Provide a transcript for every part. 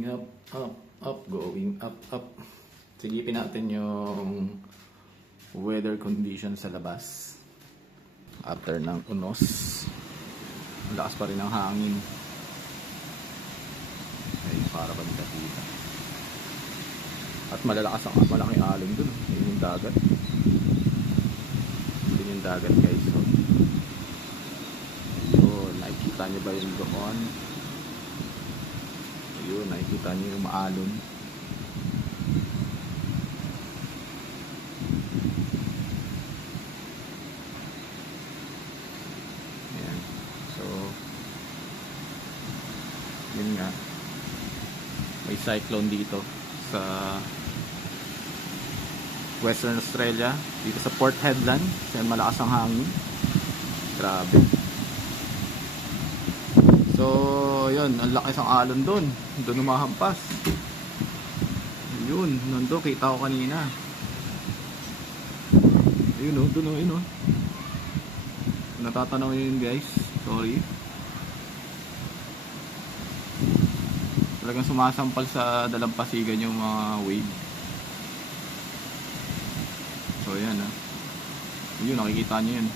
Going up, up, up, going up, up. Silipin natin yung weather condition sa labas. After ng unos, lakas pa rin ang hangin. Ay, para ba nila kita. At malaking alon dun. Yun yung dagat. Yun yung dagat, guys. So, nakikita nyo ba yung doon? Ayun, nakikita nyo yung maalon. Ayan. So, yun nga. May cyclone dito sa Western Australia. Dito sa Port Hedland. Kaya malakas ang hangin. Grabe. So, yun, ang lakas ang alon doon. Doon umahampas. Yun, nando, kita ko kanina. Ayun o, doon o, yun o. Natatanaw yun guys. Sorry. Talagang sumasampal sa dalampasigan yung mga wave. So, yan ah. Yun, nakikita nyo yun.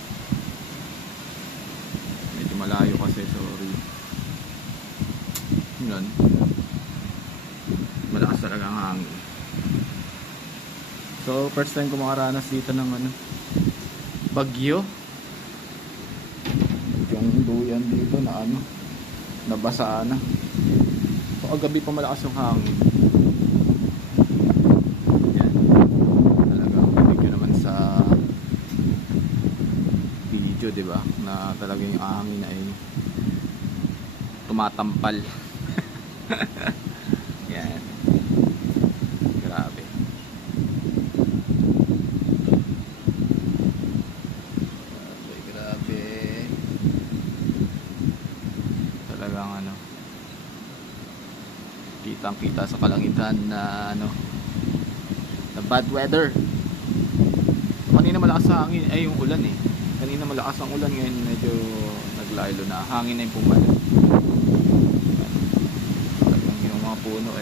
Medyo malayo kasi, sorry. Yun, malakas talaga ang hangin. So first time ko makaranas dito ng bagyo. Yung duyan dito na nabasa na. So kagabi pa malakas yung hangin. Yan, talagang video naman sa video, diba, na talagang yung hangin ay tumatampal. Yan. Grabe. Grabe. Talagang kitang kita sa kalangitan na na bad weather. Kanina malakas ang hangin, ay yung ulan eh. Kanina malakas ang ulan, ngayon medyo naglaylo na. Hangin na yung pumalit. Puno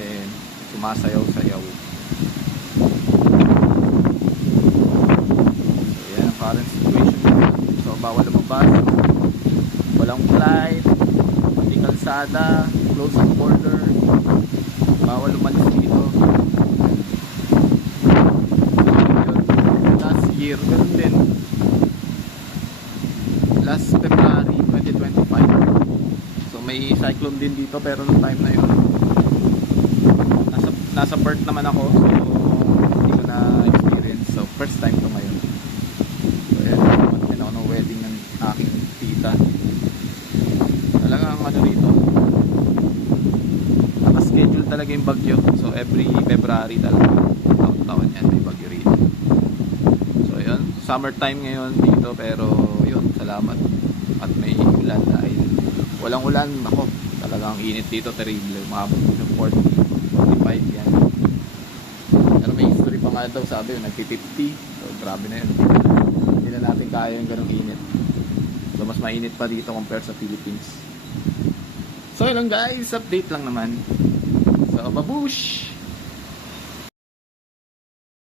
sumasayaw-sayaw. So yan ang current situation. So bawal lumabas, walang flight, hindi kalsada, close ang border, bawal umalis dito. Last year ganun din, last February 2025. So may cyclone din dito, pero nung time na yun nasa Perth naman ako, so hindi ko na experience. So first time to ngayon. So ayan, naman ako ng wedding ng aking tita. Talagang rito, nakaschedule talaga yung bagyo. So every February talaga, taon-taon yan may bagyo rito. So yun, summertime ngayon dito, pero yun, salamat at may ulan dahil walang ulan. Ako, talagang init dito, terrible. Umabot sa 45 yan. Pero may history pa nga daw, sabi yun, nagpi-50. So grabe na yun. Hindi na natin kaya yung ganong init. So mas mainit pa dito compare sa Philippines. So yun lang guys, update lang naman. So babush!